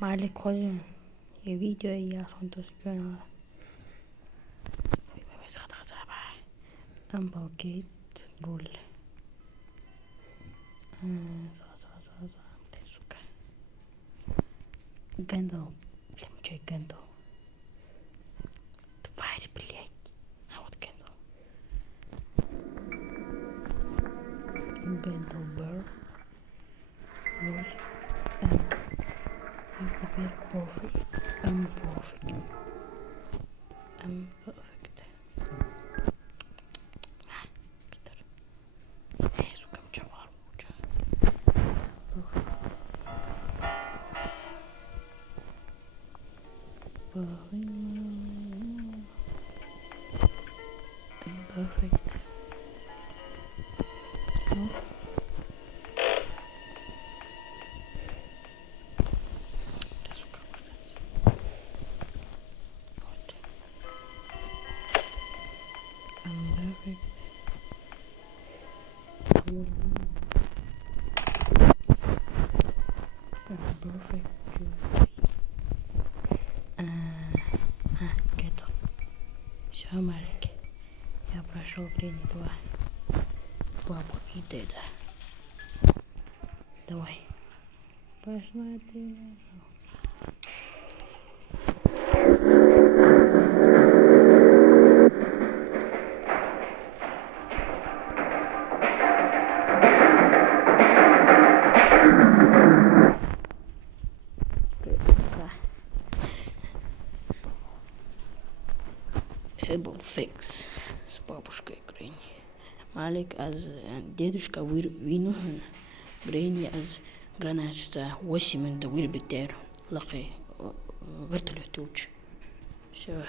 Vale, coisa. E vídeo aí, assuntos que eu Ambogate rule. Suka. Гандал. Прям чай гандал. Тварь, блядь. А вот гандал. Гандал Бэр. Роль. И теперь perfect. Perfect. Perfect. Питер. Сука, мчавар. Perfect. No. Сука, вот. Perfect. Perfect. Готов. Все, маленький. Я прошел время 2. Бабу и деда. Давай. Посмотри. Able fix с бабушкой Грэнни. Малик аз дедушка винухан Грэнни аз гранашта 8 вирбитер лaqi вертолет уч. Все.